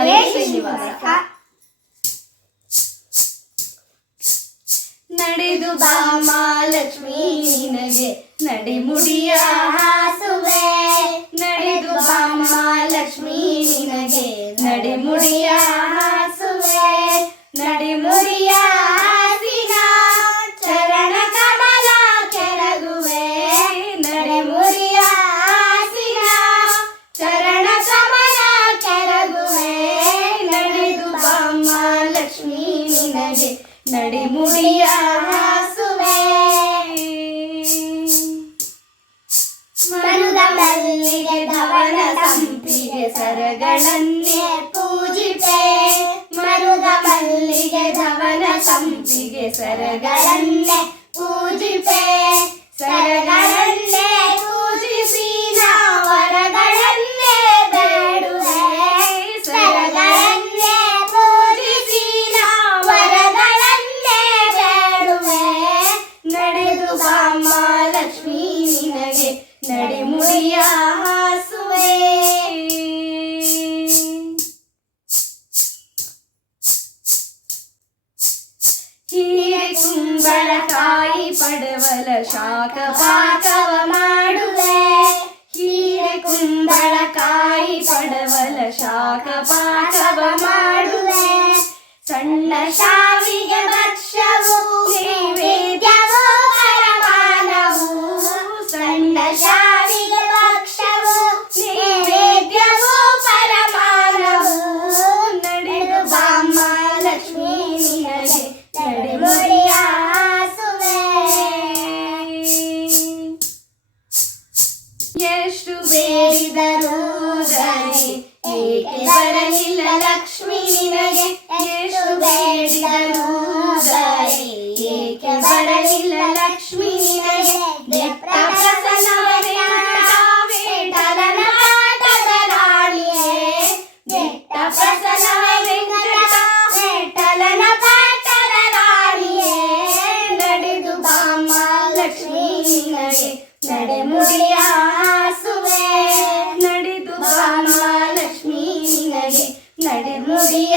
ಹರೇ ಶ್ರೀನಿವಾಸ. ನಡೆದು ಬಾಮ ಲಕ್ಷ್ಮೀ ನಿನಗೆ ನಡೆಮುಡಿಯ ಹಾಸುವೆ. ನಡೆದು ಬಾಮ ಲಕ್ಷ್ಮೀ ನಿನಗೆ ನಡೆಮುಡಿಯ ಹಾಸುವೆ. ನಡೆಮುಡಿಯ ಹಾಸಿನ ಚರಣ ಕಮಲ ಕೆರಗುವೆ. ನಡೆಮುಡಿಯ ಹಾಸಿನ ಚರಣ ಕಮಲ ಕೆರಗುವೆ. ನಡೆದು ಬಾಮ ಲಕ್ಷ್ಮೀ ನಿನಗೆ ನಡೆಮುಡಿಯ ಹಾಸುವೆ. ಮರುಗ ಮಲ್ಲಿಗೆ ಧವನ ಸಂಪಿಗೆ ಸರಗಳನ್ನೇ ಪೂಜಿಪೆ. ಮರುಗ ಮಲ್ಲಿಗೆ ಧವನ ಸಂಪಿಗೆ ಸರಗಳನ್ನೇ ಪೂಜಿಪೆ. ಸರಗಳನ್ನೇ ಪೂಜಿಸಿ ನಾ ವರಗಳನ್ನೇ ಬೇಡುವೆ. ಸರಗಳನ್ನೇ ಪೂಜಿಸಿ ನಾ ವರಗಳನ್ನೇ ಬೇಡುವೆ. ನಡೆದು ಬಾಮ ಲಕ್ಷ್ಮೀ ನಿನಗೆ ನಡೆಮುಡಿಯ ಹಾಸುವೆ. ಹೀರೆ ಕುಂಬಳಕಾಯಿ ಪಡವಲ ಶಾಖ ಪಾಕವ ಮಾಡುವೆ. ಹೀರೆ ಕುಂಬಳಕಾಯಿ ಪಡವಲ ಶಾಖ ಪಾಕವ ಮಾಡುವೆ. ಸಣ್ಣ ಶಾವಿಗೆ ಭಕ್ಷ್ಯವು ನೈವೇದ್ಯವೋ ಪರಮಾನವು. ಸಣ್ಣ ಶಾವಿಗೆ ಭಕ್ಷ್ಯವು ನೈವೇದ್ಯವೋ ಪರಮಾನವು. ನಡೆದು ಬಾಮ ಲಕ್ಷ್ಮೀ ನಿನಗೆ ನಡೆಮುಡಿಯ ಹಾಸುವೆ. ಎಷ್ಟು ಬೇಡಿದರೂ ದಯೆ ಏಕೆ ಬರಲಿಲ್ಲ ಲಕ್ಷ್ಮೀ ನಿನಗೆ. ಎಷ್ಟು ಬೇಡಿದರೂ ದಯೆ ಏಕೆ ಬರಲಿಲ್ಲ ಲಕ್ಷ್ಮೀ ನಿನಗೆ. ಬೆಟ್ಟ ಪ್ರಸನ್ನ ವೇಟಲನ ಪಾಠದ ರಾಣಿಯೇ. ಬೆಟ್ಟ ಪ್ರಸನ್ನ ವೇಟಲನ ಪಾಠದ ರಾಣಿಯೇ. ನಡೆದು ಬಾಮ ಲಕ್ಷ್ಮೀ ನಿನಗೆ ನಡೆಮುಡಿಯ ಹಾಸುವೆ. ನಡೆದು ಬಾಮ ಲಕ್ಷ್ಮೀ ನಿನಗೆ ನಡೆಮುಡಿಯ